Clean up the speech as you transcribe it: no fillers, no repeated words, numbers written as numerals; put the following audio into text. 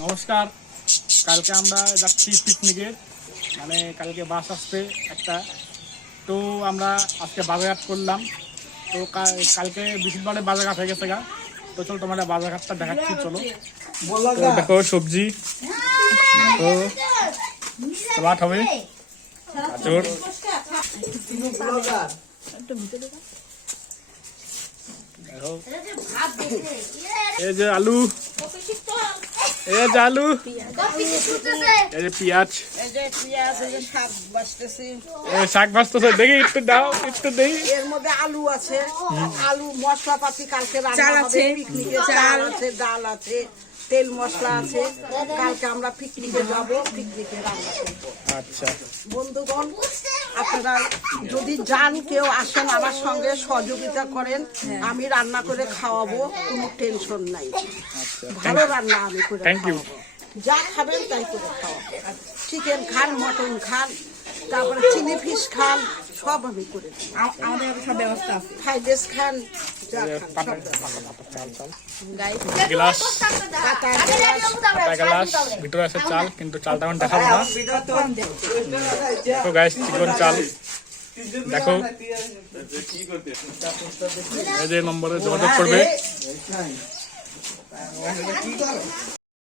নমস্কার। কালকে আমরা যাচ্ছি পিকনিকে, মানে কালকে বাস আসছে একটা। তো আমরা আজকে বাজারঘাট করলাম। তো কালকে বৃহস্পতিবারে বাজারঘাট হয়ে গেছে গা। তো চলো তোমাদের বাজারঘাটটা দেখাচ্ছি, চলো। তো দেখো সবজি, তো সালাড হবে, গাজর, এই যে আলু, এই যে আলু, এই যে পেঁয়াজ, শাক ভাজতেছে। দেখি একটু দাও, একটু দেখি। এর মধ্যে আলু আছে, আলু মশলাপাতি কালকে রান্না হবে। পিকনিকে চাল আছে, ডাল আছে, তেল মশলা আছে। কালকে আমরা পিকনিকে যাব, পিকনিকে রান্না করবো। আচ্ছা বন্ধুগণ, আপনারা যদি যান, কেউ আসেন আমার সঙ্গে সহযোগিতা করেন, আমি রান্না করে খাওয়াবো, কোনো টেনশন নাই। ভালো রান্না আমি করে থ্যাংক ইউ। খাওয়াবো। যা খাবেন তাই করে খাওয়াবো। চিকেন খান, মটন খান, তারপরে চিলি ফিশ খান, সব আমি করে দিই। আমাদের সব ব্যবস্থা আছে। ফ্রাইড রাইস খান, যা খান সব। গ্লাস, কাটা গ্লাস, ভিতরে আছে চাল, কিন্তু চালটা এখন দেখাবো না। দেখো গাইস, চিকন চাল দেখো। এই যে নম্বরে যোগাযোগ করবে।